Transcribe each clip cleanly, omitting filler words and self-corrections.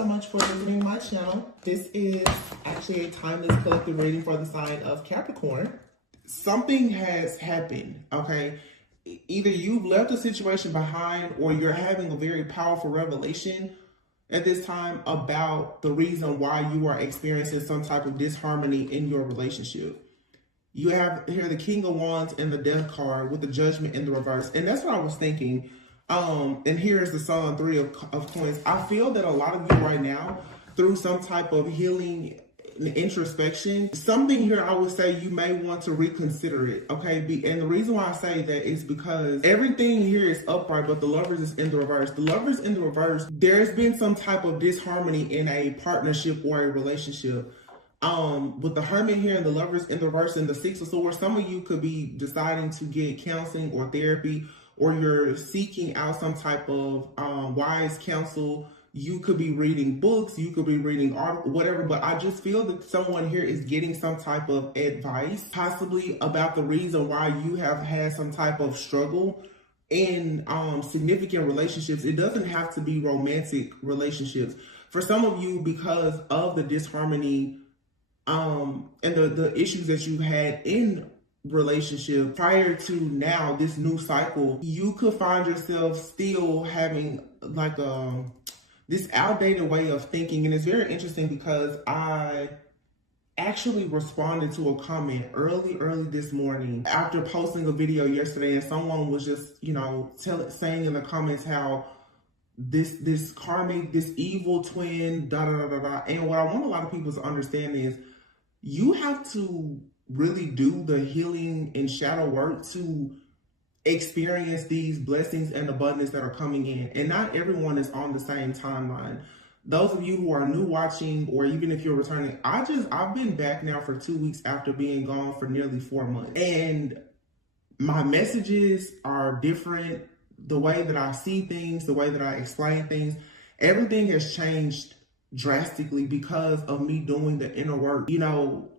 so much for visiting my channel. This is actually a timeless collective reading for the sign of Capricorn. Something has happened, okay? Either you've left a situation behind or you're having a very powerful revelation at this time about the reason why you are experiencing some type of disharmony in your relationship. You have here the King of Wands and the Death card with the Judgment in the reverse. And that's what I was thinking. And here's the Sun, Three of Coins. I feel that a lot of you right now, through some type of healing and introspection, something here I would say you may want to reconsider it, okay? And the reason why I say that is because everything here is upright, but the Lovers is in the reverse. The Lovers in the reverse, there's been some type of disharmony in a partnership or a relationship. With the Hermit here and the Lovers in the reverse and the Six of Swords, some of you could be deciding to get counseling or therapy, or you're seeking out some type of wise counsel. You could be reading books, you could be reading articles, whatever, but I just feel that someone here is getting some type of advice, possibly about the reason why you have had some type of struggle in significant relationships. It doesn't have to be romantic relationships. For some of you, because of the disharmony and the issues that you had in relationship prior to now, this new cycle, you could find yourself still having like this outdated way of thinking. And it's very interesting because I actually responded to a comment early this morning after posting a video yesterday, and someone was just, you know, saying in the comments how this karmic, this evil twin, da da da da da. And what I want a lot of people to understand is you have to really do the healing and shadow work to experience these blessings and abundance that are coming in. And not everyone is on the same timeline. Those of you who are new watching, or even if you're returning, I've been back now for 2 weeks after being gone for nearly 4 months. And my messages are different. The way that I see things, the way that I explain things, everything has changed drastically because of me doing the inner work. You know,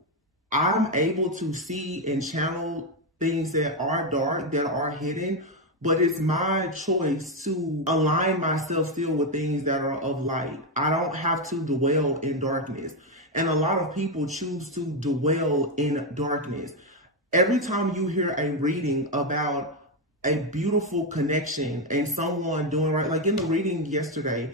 I'm able to see and channel things that are dark, that are hidden, but it's my choice to align myself still with things that are of light. I don't have to dwell in darkness. And a lot of people choose to dwell in darkness. Every time you hear a reading about a beautiful connection and someone doing right, like in the reading yesterday,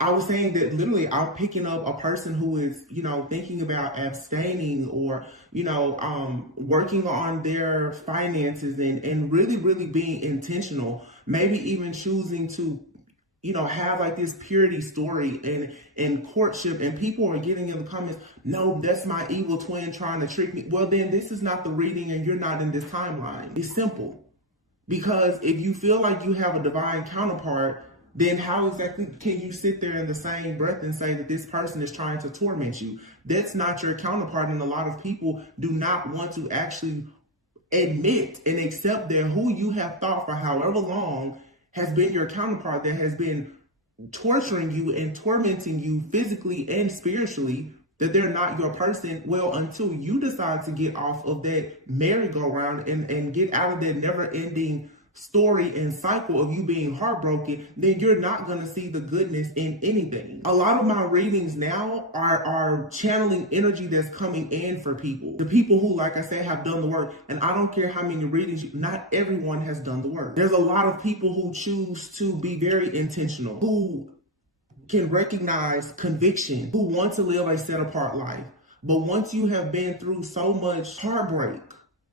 I was saying that literally I'm picking up a person who is, you know, thinking about abstaining or, you know, working on their finances and really being intentional, maybe even choosing to, you know, have like this purity story and courtship, and people are getting in the comments, no, that's my evil twin trying to trick me. Well, then this is not the reading and you're not in this timeline. It's simple. Because if you feel like you have a divine counterpart, then how exactly can you sit there in the same breath and say that this person is trying to torment you? That's not your counterpart. And a lot of people do not want to actually admit and accept that who you have thought for however long has been your counterpart, that has been torturing you and tormenting you physically and spiritually, that they're not your person. Well, until you decide to get off of that merry-go-round and get out of that never-ending story and cycle of you being heartbroken, then you're not going to see the goodness in anything. A lot of my readings now are channeling energy that's coming in for people. The people who, like I said, have done the work. And I don't care how many readings, not everyone has done the work. There's a lot of people who choose to be very intentional, who can recognize conviction, who want to live a set apart life. But once you have been through so much heartbreak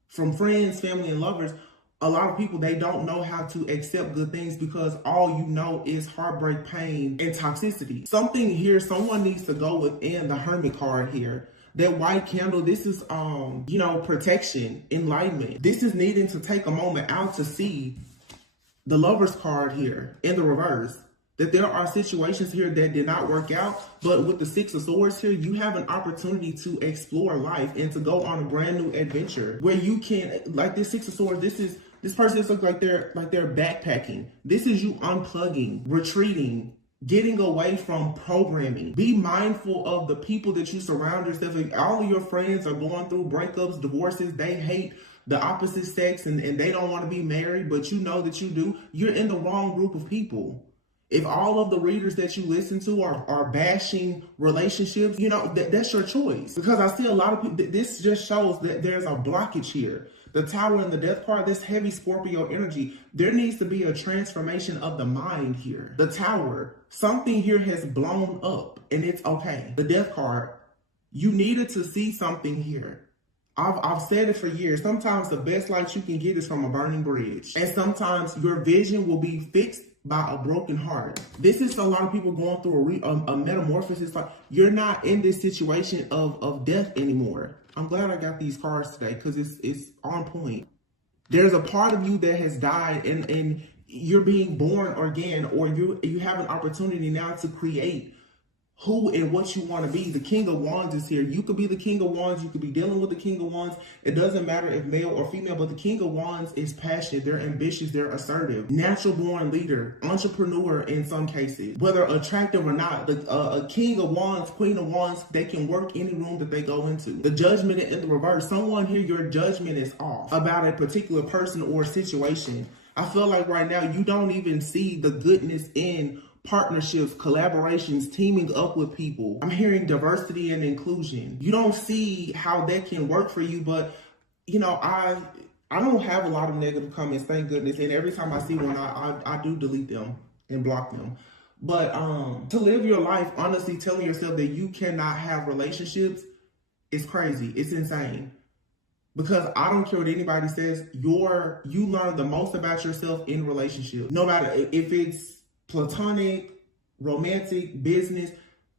from friends, family, and lovers, a lot of people, they don't know how to accept good things because all you know is heartbreak, pain, and toxicity. Something here, someone needs to go within the Hermit card here. That white candle, this is, you know, protection, enlightenment. This is needing to take a moment out to see the Lover's card here in the reverse. That there are situations here that did not work out, but with the Six of Swords here, you have an opportunity to explore life and to go on a brand new adventure where you can, like this Six of Swords, this person looks like they're backpacking. This is you unplugging, retreating, getting away from programming. Be mindful of the people that you surround yourself with. All of your friends are going through breakups, divorces. They hate the opposite sex and they don't want to be married, but you know that you do. You're in the wrong group of people. If all of the readers that you listen to are bashing relationships, you know, that's your choice. Because I see a lot of people, this just shows that there's a blockage here. The Tower and the Death card, this heavy Scorpio energy, there needs to be a transformation of the mind here. The Tower, something here has blown up and it's okay. The Death card, you needed to see something here. I've said it for years. Sometimes the best light you can get is from a burning bridge. And sometimes your vision will be fixed by a broken heart. This is a lot of people going through a metamorphosis. Like, you're not in this situation of death anymore. I'm glad I got these cards today because it's on point. There's a part of you that has died and you're being born again, or you have an opportunity now to create who and what you want to be. The King of Wands is here. You could be the King of Wands. You could be dealing with the King of Wands. It doesn't matter if male or female, but the King of Wands is passionate. They're ambitious. They're assertive. Natural born leader. Entrepreneur in some cases. Whether attractive or not, a King of Wands, Queen of Wands, they can work any room that they go into. The Judgment in the reverse. Someone here, your judgment is off about a particular person or situation. I feel like right now you don't even see the goodness in partnerships, collaborations, teaming up with people. I'm hearing diversity and inclusion. You don't see how that can work for you, but you know, I don't have a lot of negative comments, thank goodness. And every time I see one, I do delete them and block them. But to live your life honestly telling yourself that you cannot have relationships is crazy. It's insane. Because I don't care what anybody says, you learn the most about yourself in relationships. No matter if it's platonic, romantic, business,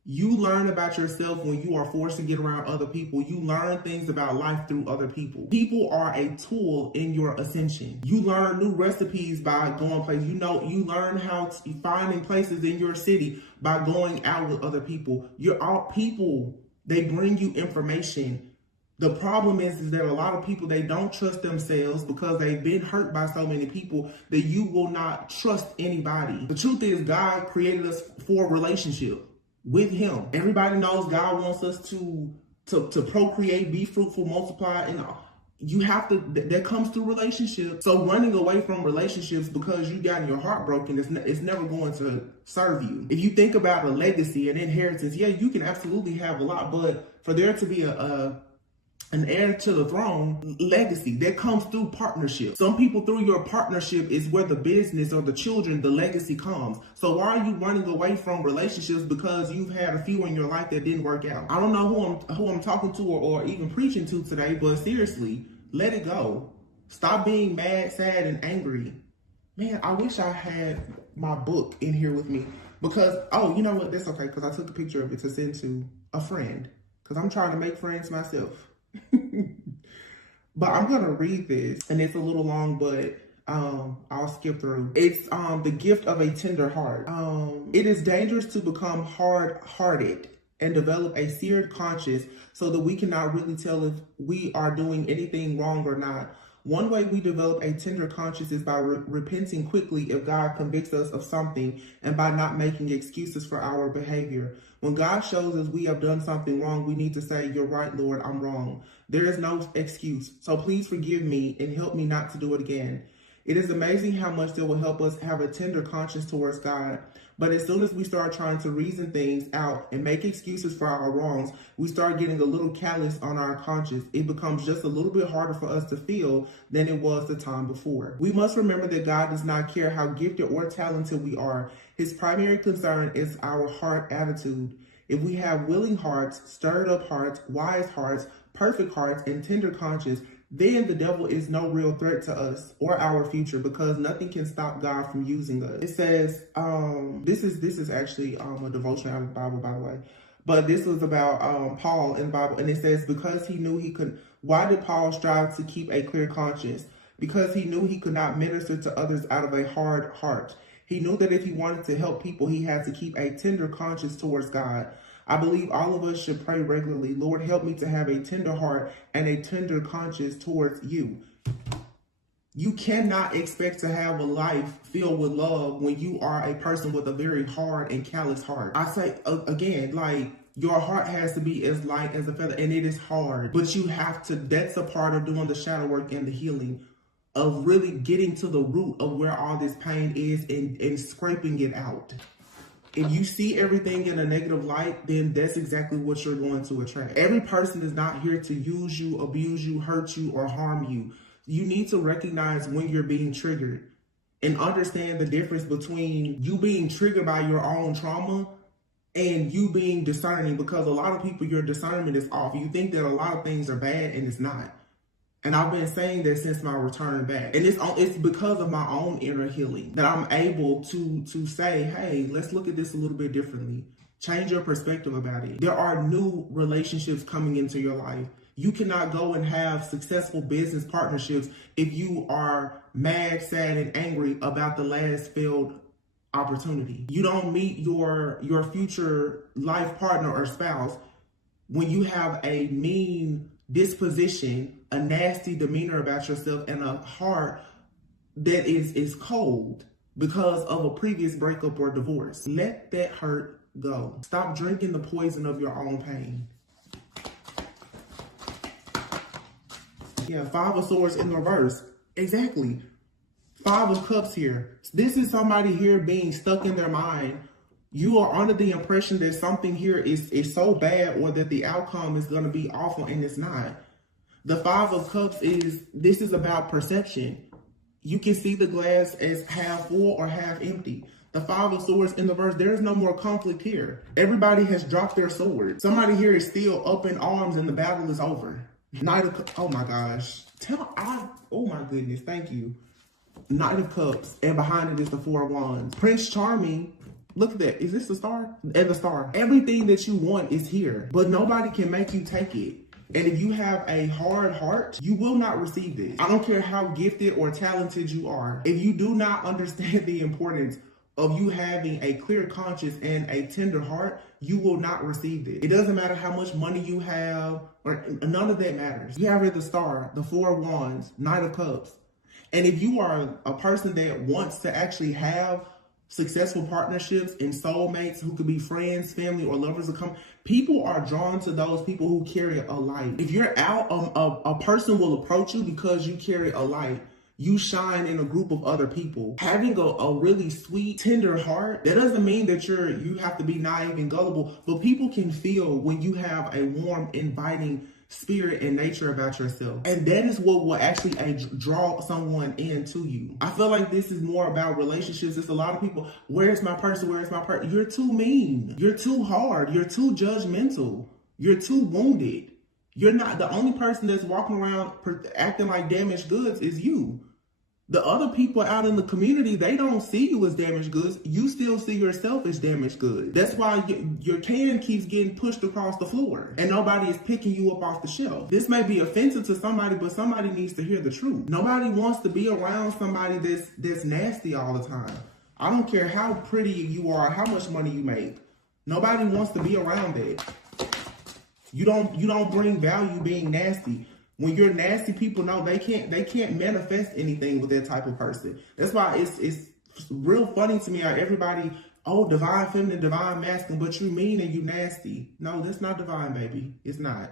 you learn about yourself when you are forced to get around other people. You learn things about life through other people. People are a tool in your ascension. You learn new recipes by going places. You learn how to finding places in your city by going out with other people. You're all people. They bring you information. The problem is that a lot of people, they don't trust themselves because they've been hurt by so many people that you will not trust anybody. The truth is God created us for a relationship with him. Everybody knows God wants us to procreate, be fruitful, multiply, and you have to, that comes through relationships. So running away from relationships because you got your heart broken is never going to serve you. If you think about a legacy, an inheritance, yeah, you can absolutely have a lot, but for there to be an heir to the throne, legacy, that comes through partnership. Some people, through your partnership is where the business or the children, the legacy comes. So why are you running away from relationships because you've had a few in your life that didn't work out? I don't know who I'm talking to or even preaching to today, but seriously, let it go. Stop being mad, sad, and angry. Man, I wish I had my book in here with me because, oh, you know what? That's okay because I took a picture of it to send to a friend because I'm trying to make friends myself. But I'm gonna read this, and it's a little long, but I'll skip through. It's the gift of a tender heart. It is dangerous to become hard-hearted and develop a seared conscience so that we cannot really tell if we are doing anything wrong or not. One way we develop a tender conscience is by repenting quickly if God convicts us of something and by not making excuses for our behavior. When God shows us we have done something wrong, we need to say, "You're right, Lord, I'm wrong." There is no excuse. So please forgive me and help me not to do it again. It is amazing how much that will help us have a tender conscience towards God. But as soon as we start trying to reason things out and make excuses for our wrongs, we start getting a little callous on our conscience. It becomes just a little bit harder for us to feel than it was the time before. We must remember that God does not care how gifted or talented we are. His primary concern is our heart attitude. If we have willing hearts, stirred up hearts, wise hearts, perfect hearts, and tender conscience, then the devil is no real threat to us or our future because nothing can stop God from using us. It says, this is actually a devotion out of the Bible, by the way. But this was about Paul in the Bible. And it says, because he knew he could, why did Paul strive to keep a clear conscience? Because he knew he could not minister to others out of a hard heart. He knew that if he wanted to help people, he had to keep a tender conscience towards God. I believe all of us should pray regularly. Lord, help me to have a tender heart and a tender conscience towards you. You cannot expect to have a life filled with love when you are a person with a very hard and callous heart. I say again, like, your heart has to be as light as a feather, and it is hard, but you have to, that's a part of doing the shadow work and the healing of really getting to the root of where all this pain is and scraping it out. If you see everything in a negative light, then that's exactly what you're going to attract. Every person is not here to use you, abuse you, hurt you, or harm you. You need to recognize when you're being triggered and understand the difference between you being triggered by your own trauma and you being discerning, because a lot of people, your discernment is off. You think that a lot of things are bad and it's not. And I've been saying that since my return back. And it's because of my own inner healing that I'm able to say, hey, let's look at this a little bit differently. Change your perspective about it. There are new relationships coming into your life. You cannot go and have successful business partnerships if you are mad, sad, and angry about the last failed opportunity. You don't meet your future life partner or spouse when you have a mean disposition, a nasty demeanor about yourself, and a heart that is cold because of a previous breakup or divorce. Let that hurt go. Stop drinking the poison of your own pain. Yeah, 5 of Swords in the reverse. Exactly. 5 of Cups here. This is somebody here being stuck in their mind. You are under the impression that something here is so bad, or that the outcome is going to be awful, and it's not. The 5 of Cups this is about perception. You can see the glass as half full or half empty. The 5 of Swords in the reverse, there is no more conflict here. Everybody has dropped their sword. Somebody here is still up in arms and the battle is over. Knight of Cups, oh my gosh. Oh my goodness, thank you. Knight of Cups, and behind it is the 4 of Wands. Prince Charming, look at that. Is this the star? And the star. Everything that you want is here, but nobody can make you take it. And if you have a hard heart, you will not receive this. I don't care how gifted or talented you are. If you do not understand the importance of you having a clear conscience and a tender heart, you will not receive this. It doesn't matter how much money you have, or none of that matters. You have here the star, the 4 of Wands, Knight of Cups. And if you are a person that wants to actually have successful partnerships and soulmates who could be friends, family, or lovers, people are drawn to those people who carry a light. If you're out, a person will approach you because you carry a light. You shine in a group of other people. Having a really sweet, tender heart, that doesn't mean that you have to be naive and gullible, but people can feel when you have a warm, inviting spirit and nature about yourself. And that is what will actually draw someone into you. I feel like this is more about relationships. It's a lot of people, where's my person? Where's my person? You're too mean. You're too hard. You're too judgmental. You're too wounded. You're not the only person that's walking around acting like damaged goods is you. The other people out in the community, they don't see you as damaged goods. You still see yourself as damaged goods. That's why your can keeps getting pushed across the floor and nobody is picking you up off the shelf. This may be offensive to somebody, but somebody needs to hear the truth. Nobody wants to be around somebody that's nasty all the time. I don't care how pretty you are, how much money you make. Nobody wants to be around that. You don't bring value being nasty. When you're nasty, people know they can't manifest anything with that type of person. That's why it's real funny to me how everybody, oh, divine feminine, divine masculine, but you mean and you nasty. No, that's not divine, baby. It's not.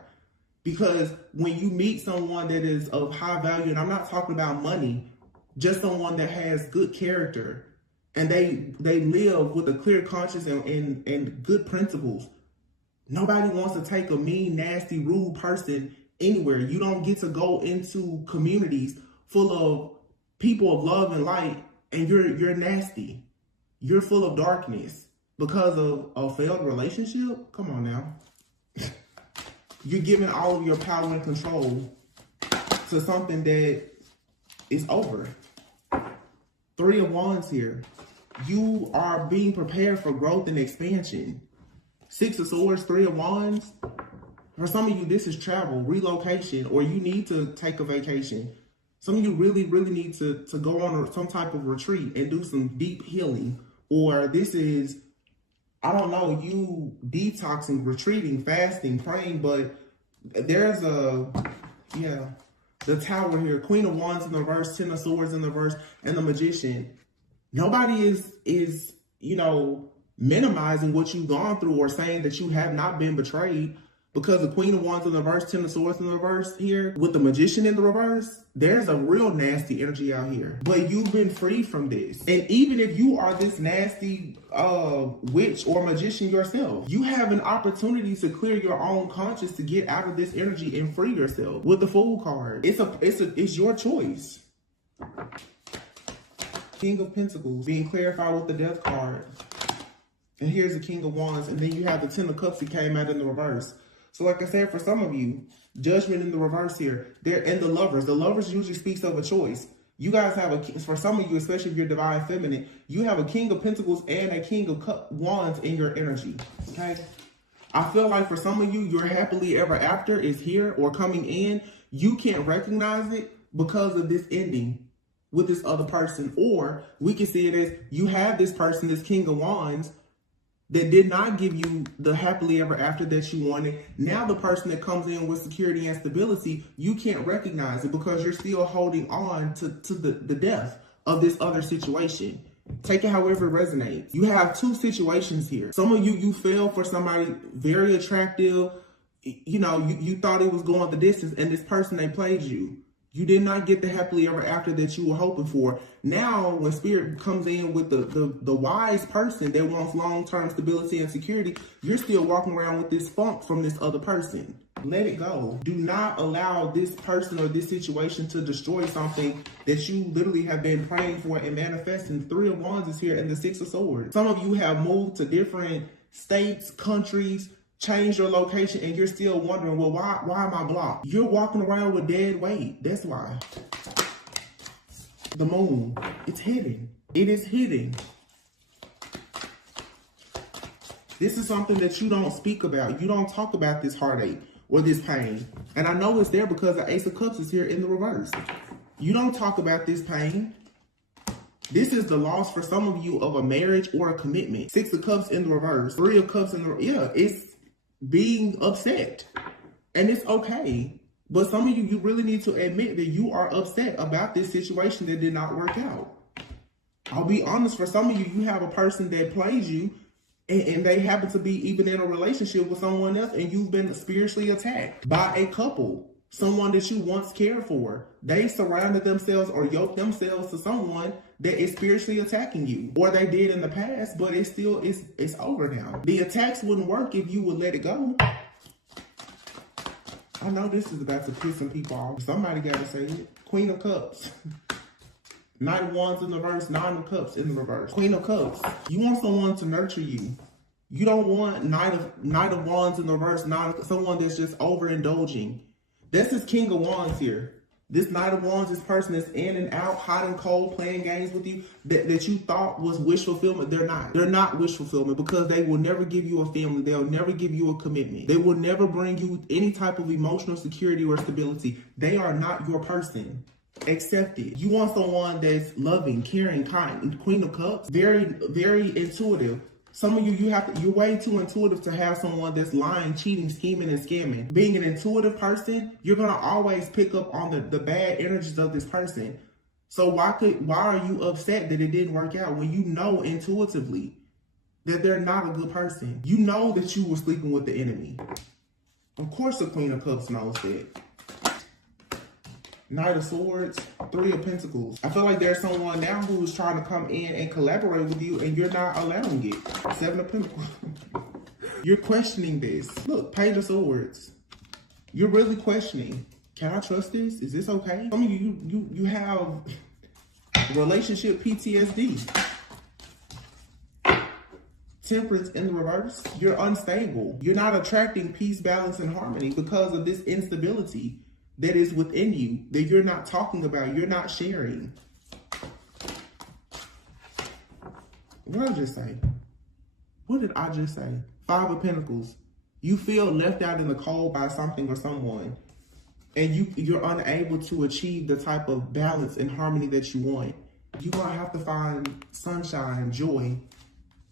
Because when you meet someone that is of high value, and I'm not talking about money, just someone that has good character, and they live with a clear conscience and good principles. Nobody wants to take a mean, nasty, rude person anywhere. You don't get to go into communities full of people of love and light and you're nasty. You're full of darkness because of a failed relationship. Come on now. You're giving all of your power and control to something that is over. 3 of Wands here. You are being prepared for growth and expansion. 6 of Swords, 3 of Wands. For some of you, this is travel, relocation, or you need to take a vacation. Some of you really, really need to go on some type of retreat and do some deep healing. Or this is, I don't know, you detoxing, retreating, fasting, praying, but there's the Tower here, Queen of Wands in the reverse, 10 of Swords in the reverse, and the Magician. Nobody is minimizing what you've gone through or saying that you have not been betrayed. Because the Queen of Wands in the reverse, Ten of Swords in the reverse here, with the Magician in the reverse, there's a real nasty energy out here. But you've been freed from this. And even if you are this nasty witch or magician yourself, you have an opportunity to clear your own conscience to get out of this energy and free yourself. With the Fool card, it's your choice. King of Pentacles being clarified with the Death card. And here's the King of Wands. And then you have the Ten of Cups that came out in the reverse. So like I said, for some of you, Judgment in the reverse here. And the Lovers. The Lovers usually speaks of a choice. You guys have for some of you, especially if you're divine feminine, you have a King of Pentacles and a King of Wands in your energy. Okay? I feel like for some of you, your happily ever after is here or coming in. You can't recognize it because of this ending with this other person. Or we can see it as you have this person, this King of Wands, that did not give you the happily ever after that you wanted. Now the person that comes in with security and stability, you can't recognize it because you're still holding on to the death of this other situation. Take it however it resonates. You have two situations here. Some of you fell for somebody very attractive. You know, you thought it was going the distance, and this person, they played you. You did not get the happily ever after that you were hoping for. Now, when Spirit comes in with the wise person that wants long-term stability and security, you're still walking around with this funk from this other person. Let it go. Do not allow this person or this situation to destroy something that you literally have been praying for and manifesting. Three of Wands is here and the Six of Swords. Some of you have moved to different states, countries, change your location, and you're still wondering, well, why am I blocked? You're walking around with dead weight. That's why. The Moon, it's hidden. It is hidden. This is something that you don't speak about. You don't talk about this heartache or this pain. And I know it's there because the Ace of Cups is here in the reverse. You don't talk about this pain. This is the loss for some of you of a marriage or a commitment. Six of Cups in the reverse. Three of Cups in the, yeah, it's being upset, and it's okay. But some of you really need to admit that you are upset about this situation that did not work out. I'll be honest, for some of you, you have a person that plays you, and they happen to be even in a relationship with someone else, and you've been spiritually attacked by a couple, someone that you once cared for. They surrounded themselves or yoked themselves to someone that is spiritually attacking you, or they did in the past, but it's over now. The attacks wouldn't work if you would let it go. I know this is about to piss some people off. Somebody got to say it. Queen of Cups. Knight of Wands in the reverse, Nine of Cups in the reverse. Queen of Cups. You want someone to nurture you. You don't want Knight of Wands in the reverse, someone that's just overindulging. That's this King of Wands here. This Knight of Wands, this person that's in and out, hot and cold, playing games with you, that you thought was wish fulfillment. They're not. They're not wish fulfillment because they will never give you a family. They'll never give you a commitment. They will never bring you any type of emotional security or stability. They are not your person. Accept it. You want someone that's loving, caring, kind. Queen of Cups, very, very intuitive. Some of you, you're way too intuitive to have someone that's lying, cheating, scheming, and scamming. Being an intuitive person, you're going to always pick up on the bad energies of this person. So why are you upset that it didn't work out when you know intuitively that they're not a good person? You know that you were sleeping with the enemy. Of course the Queen of Cups knows that. Knight of Swords, Three of Pentacles. I feel like there's someone now who is trying to come in and collaborate with you, and you're not allowing it. Seven of Pentacles. You're questioning this. Look, Page of Swords. You're really questioning. Can I trust this? Is this okay? Some of you have relationship PTSD. Temperance in the reverse. You're unstable. You're not attracting peace, balance, and harmony because of this instability that is within you, that you're not talking about, you're not sharing. What did I just say? What did I just say? Five of Pentacles. You feel left out in the cold by something or someone, and you're unable to achieve the type of balance and harmony that you want. You're gonna have to find sunshine and joy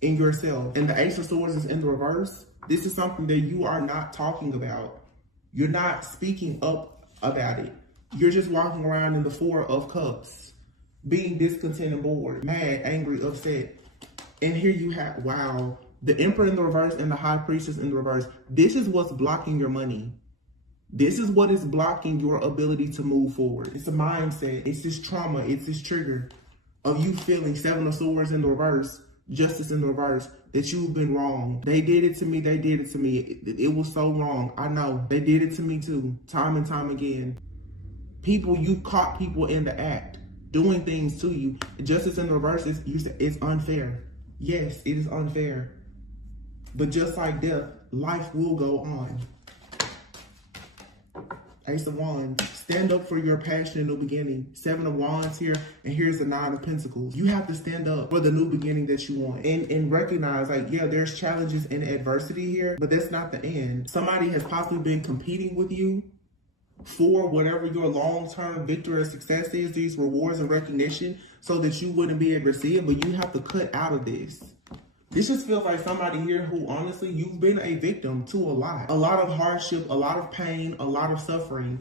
in yourself. And the Ace of Swords is in the reverse. This is something that you are not talking about. You're not speaking up about it. You're just walking around in the Four of Cups, being discontent and bored, mad, angry, upset. And here you have, wow, The Emperor in the reverse and the High Priestess in the reverse. This is what's blocking your money. This is what is blocking your ability to move forward. It's a mindset. It's this trauma. It's this trigger of you feeling Seven of Swords in the reverse, Justice in the reverse, that you've been wrong. They did it to me. They did it to me. It was so wrong. I know. They did it to me too, time and time again. People, you caught people in the act, doing things to you. Justice in the reverse is unfair. Yes, it is unfair. But just like death, life will go on. Ace of Wands, stand up for your passion in the beginning. Seven of Wands here, and here's the Nine of Pentacles. You have to stand up for the new beginning that you want. And recognize, like, yeah, there's challenges and adversity here, but that's not the end. Somebody has possibly been competing with you for whatever your long-term victory or success is, these rewards and recognition, so that you wouldn't be able to see it, but you have to cut out of this. This just feels like somebody here who, honestly, you've been a victim to a lot of hardship, a lot of pain, a lot of suffering.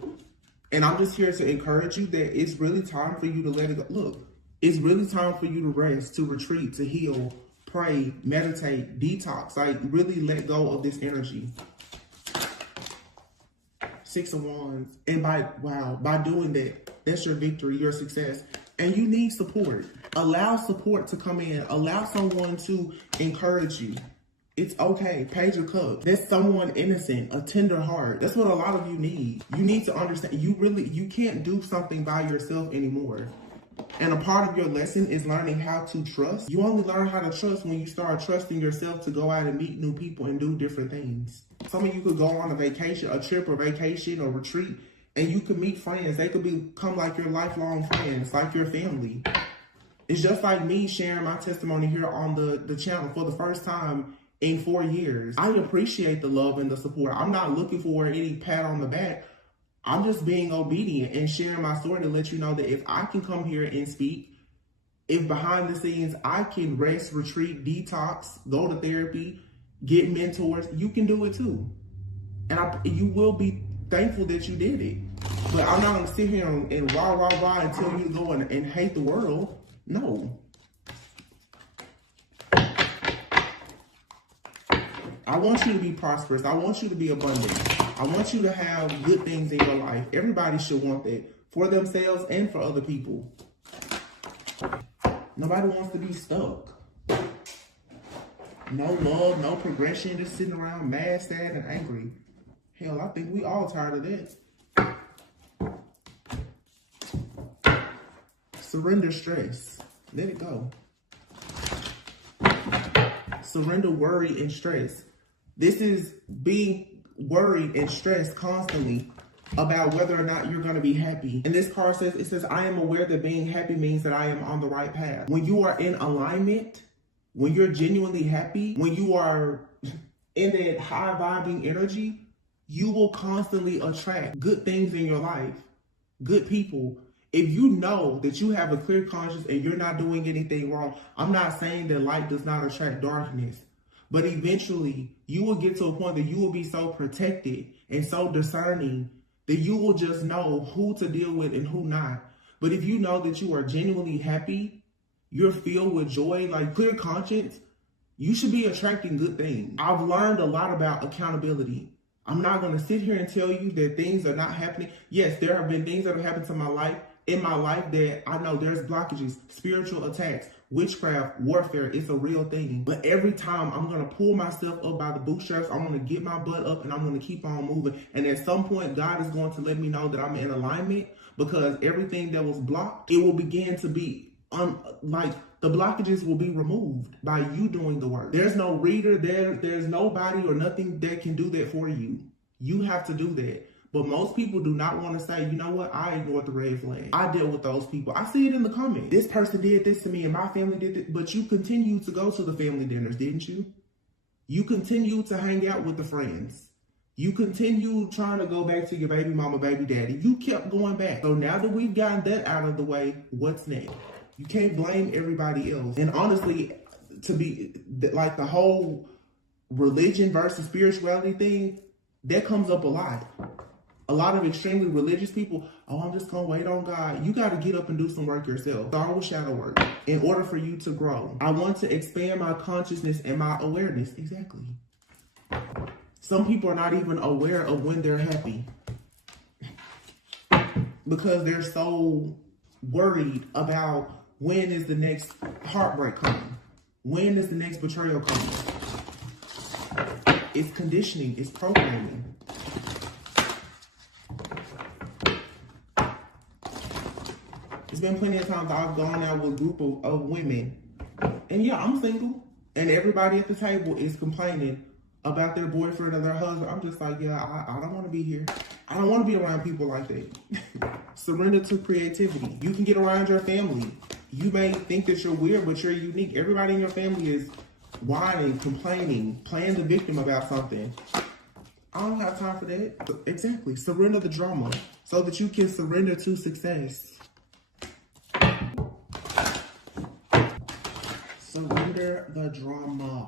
And I'm just here to encourage you that it's really time for you to let it go. Look, it's really time for you to rest, to retreat, to heal, pray, meditate, detox, like really let go of this energy. Six of Wands. And by doing that, that's your victory, your success. And you need support. Allow support to come in. Allow someone to encourage you. It's okay. Page of Cups. That's someone innocent, a tender heart. That's what a lot of you need. You need to understand you can't do something by yourself anymore. And a part of your lesson is learning how to trust. You only learn how to trust when you start trusting yourself to go out and meet new people and do different things. Some of you could go on a vacation, a trip or vacation or retreat, and you could meet friends. They could become like your lifelong friends, like your family. It's just like me sharing my testimony here on the channel for the first time in 4 years. I appreciate the love and the support. I'm not looking for any pat on the back. I'm just being obedient and sharing my story to let you know that if I can come here and speak, if behind the scenes I can rest, retreat, detox, go to therapy, get mentors, you can do it too. And you will be thankful that you did it. But I'm not going to sit here and rah and tell you to go and hate the world. No. I want you to be prosperous. I want you to be abundant. I want you to have good things in your life. Everybody should want that for themselves and for other people. Nobody wants to be stuck. No love, no progression, just sitting around mad, sad, and angry. Hell, I think we all tired of that. Surrender stress. Let it go. Surrender worry and stress. This is being worried and stressed constantly about whether or not you're going to be happy. And this card says, I am aware that being happy means that I am on the right path. When you are in alignment, when you're genuinely happy, when you are in that high vibing energy, you will constantly attract good things in your life, good people. If you know that you have a clear conscience and you're not doing anything wrong, I'm not saying that light does not attract darkness, but eventually you will get to a point that you will be so protected and so discerning that you will just know who to deal with and who not. But if you know that you are genuinely happy, you're filled with joy, like clear conscience, you should be attracting good things. I've learned a lot about accountability. I'm not going to sit here and tell you that things are not happening. Yes, there have been things that have happened to my life, in my life, that I know there's blockages, spiritual attacks, witchcraft, warfare. It's a real thing. But every time I'm going to pull myself up by the bootstraps, I'm going to get my butt up and I'm going to keep on moving. And at some point, God is going to let me know that I'm in alignment, because everything that was blocked, it will begin to be like the blockages will be removed by you doing the work. There's no reader, there's nobody or nothing that can do that for you. You have to do that. But most people do not want to say, you know what, I ignored the red flag. I dealt with those people. I see it in the comments. This person did this to me and my family did it. But you continued to go to the family dinners, didn't you? You continued to hang out with the friends. You continued trying to go back to your baby mama, baby daddy. You kept going back. So now that we've gotten that out of the way, what's next? You can't blame everybody else. And honestly, to be like the whole religion versus spirituality thing, that comes up a lot. A lot of extremely religious people, oh, I'm just going to wait on God. You got to get up and do some work yourself. Start with shadow work in order for you to grow. I want to expand my consciousness and my awareness. Exactly. Some people are not even aware of when they're happy because they're so worried about when is the next heartbreak coming? When is the next betrayal coming? It's conditioning. It's programming. There's been plenty of times I've gone out with a group of women, and yeah, I'm single, and everybody at the table is complaining about their boyfriend or their husband. I'm just like, yeah, I don't want to be here. I don't want to be around people like that. Surrender to creativity. You can get around your family. You may think that you're weird, but you're unique. Everybody in your family is whining, complaining, playing the victim about something. I don't have time for that. Exactly. Surrender the drama so that you can surrender to success. Surrender the drama.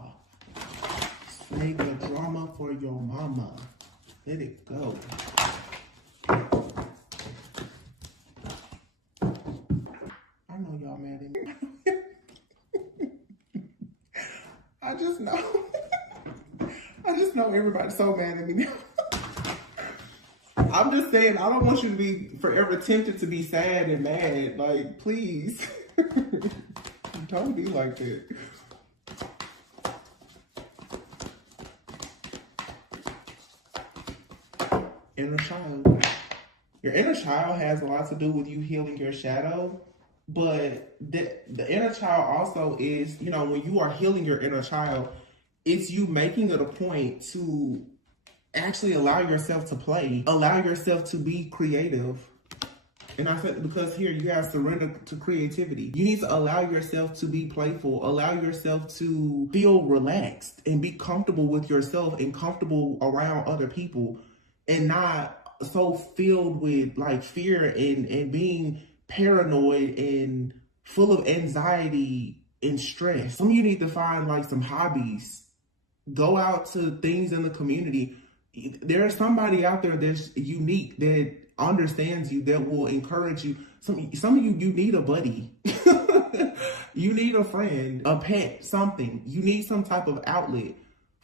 Save the drama for your mama. Let it go. I know y'all mad at me. I just know. I just know everybody's so mad at me now. I'm just saying, I don't want you to be forever tempted to be sad and mad. Like, please. Don't be like that. Inner child. Your inner child has a lot to do with you healing your shadow, but the inner child also is, you know, when you are healing your inner child, it's you making it a point to actually allow yourself to play, allow yourself to be creative. And I said, because here you have surrender to creativity. You need to allow yourself to be playful, allow yourself to feel relaxed and be comfortable with yourself and comfortable around other people, and not so filled with like fear and being paranoid and full of anxiety and stress. Some of you need to find like some hobbies. Go out to things in the community. There's somebody out there that's unique, that understands you, that will encourage you. Some of you need a buddy. You need a friend, a pet, something. You need some type of outlet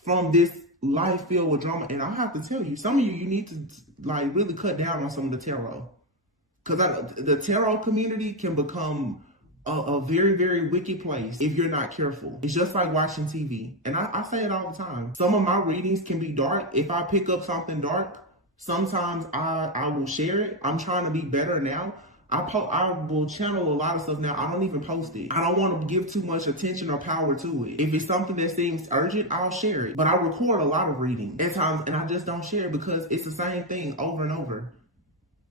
from this life filled with drama. And I have to tell you, some of you need to like really cut down on some of the tarot, because the tarot community can become a very, very wicked place if you're not careful. It's just like watching TV. And I say it all the time. Some of my readings can be dark. If I pick up something dark, sometimes I will share it. I'm trying to be better now. I will channel a lot of stuff now. I don't even post it. I don't want to give too much attention or power to it. If it's something that seems urgent, I'll share it. But I record a lot of reading at times, and I just don't share it because it's the same thing over and over.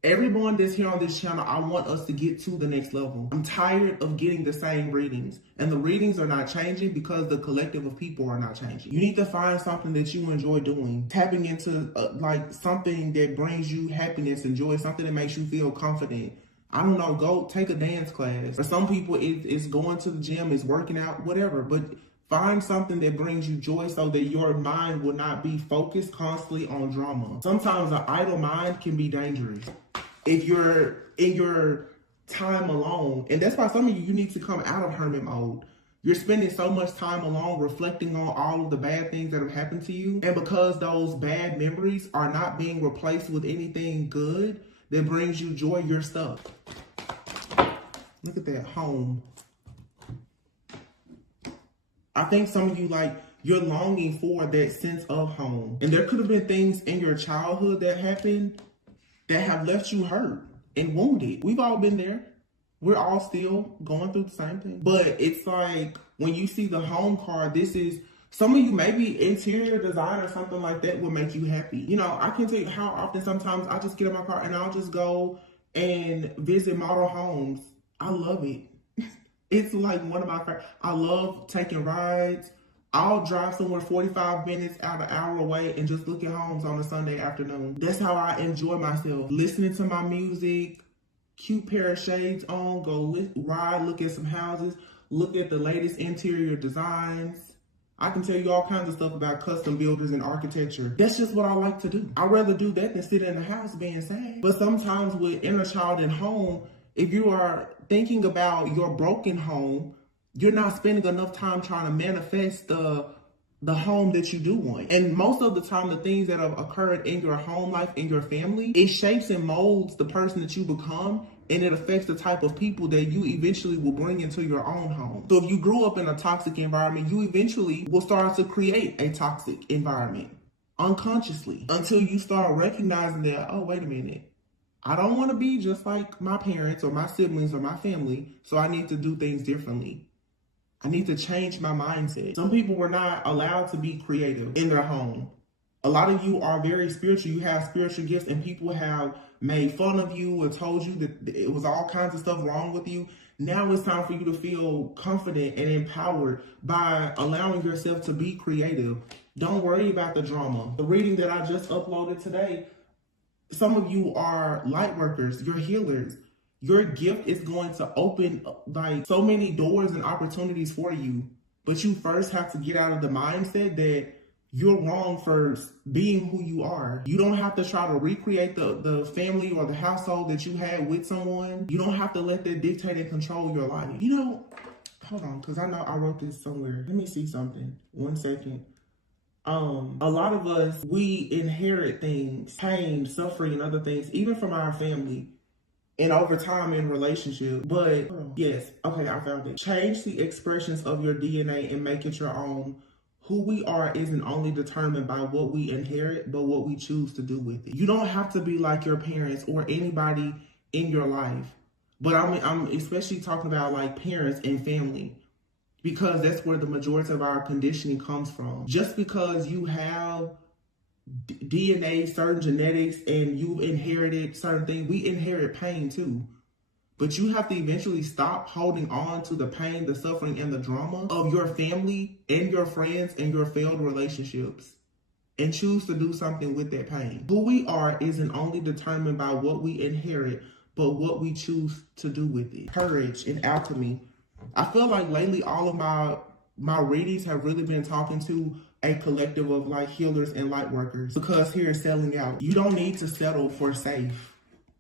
Everyone that's here on this channel, I want us to get to the next level. I'm tired of getting the same readings, and the readings are not changing because the collective of people are not changing. You need to find something that you enjoy doing, tapping into like something that brings you happiness and joy, something that makes you feel confident. I don't know, go take a dance class. For some people, it's going to the gym, it's working out, whatever. But find something that brings you joy so that your mind will not be focused constantly on drama. Sometimes an idle mind can be dangerous if you're in your time alone. And that's why some of you need to come out of hermit mode. You're spending so much time alone reflecting on all of the bad things that have happened to you. And because those bad memories are not being replaced with anything good that brings you joy, you're stuck. Look at that, home. I think some of you, like, you're longing for that sense of home. And there could have been things in your childhood that happened that have left you hurt and wounded. We've all been there. We're all still going through the same thing. But it's like, when you see the home card, this is, some of you, maybe interior design or something like that will make you happy. You know, I can tell you how often sometimes I just get in my car and I'll just go and visit model homes. I love it. It's like one of my favorite. I love taking rides. I'll drive somewhere 45 minutes out an hour away and just look at homes on a Sunday afternoon. That's how I enjoy myself. Listening to my music, cute pair of shades on, go ride, look at some houses, look at the latest interior designs. I can tell you all kinds of stuff about custom builders and architecture. That's just what I like to do. I'd rather do that than sit in the house being sad. But sometimes with inner child and home, if you are thinking about your broken home, you're not spending enough time trying to manifest the home that you do want. And most of the time, the things that have occurred in your home life, in your family, it shapes and molds the person that you become, and it affects the type of people that you eventually will bring into your own home. So if you grew up in a toxic environment, you eventually will start to create a toxic environment unconsciously until you start recognizing that, oh, wait a minute, I don't want to be just like my parents or my siblings or my family, so I need to do things differently. I need to change my mindset. Some people were not allowed to be creative in their home. A lot of you are very spiritual. You have spiritual gifts, and people have made fun of you or told you that it was all kinds of stuff wrong with you. Now it's time for you to feel confident and empowered by allowing yourself to be creative. Don't worry about the drama. The reading that I just uploaded today, some of you are light workers, you're healers. Your gift is going to open like so many doors and opportunities for you. But you first have to get out of the mindset that you're wrong for being who you are. You don't have to try to recreate the family or the household that you had with someone. You don't have to let that dictate and control your life. You know, hold on, because I know I wrote this somewhere. Let me see something. 1 second. A lot of us, we inherit things, pain, suffering, and other things, even from our family. And over time in relationship, but yes, okay, I found it. Change the expressions of your DNA and make it your own. Who we are isn't only determined by what we inherit, but what we choose to do with it. You don't have to be like your parents or anybody in your life. But I'm especially talking about like parents and family, because that's where the majority of our conditioning comes from. Just because you have DNA, certain genetics, and you've inherited certain things, we inherit pain too. But you have to eventually stop holding on to the pain, the suffering, and the drama of your family and your friends and your failed relationships, and choose to do something with that pain. Who we are isn't only determined by what we inherit, but what we choose to do with it. Courage and alchemy. I feel like lately all of my readings have really been talking to a collective of like healers and light workers, because here is selling out. You don't need to settle for safe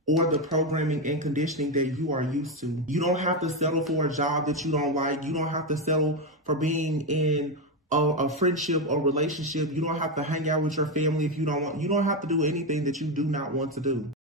or the programming and conditioning that you are used to. You don't have to settle for a job that you don't like. You don't have to settle for being in a friendship or relationship. You don't have to hang out with your family if you don't want. You don't have to do anything that you do not want to do.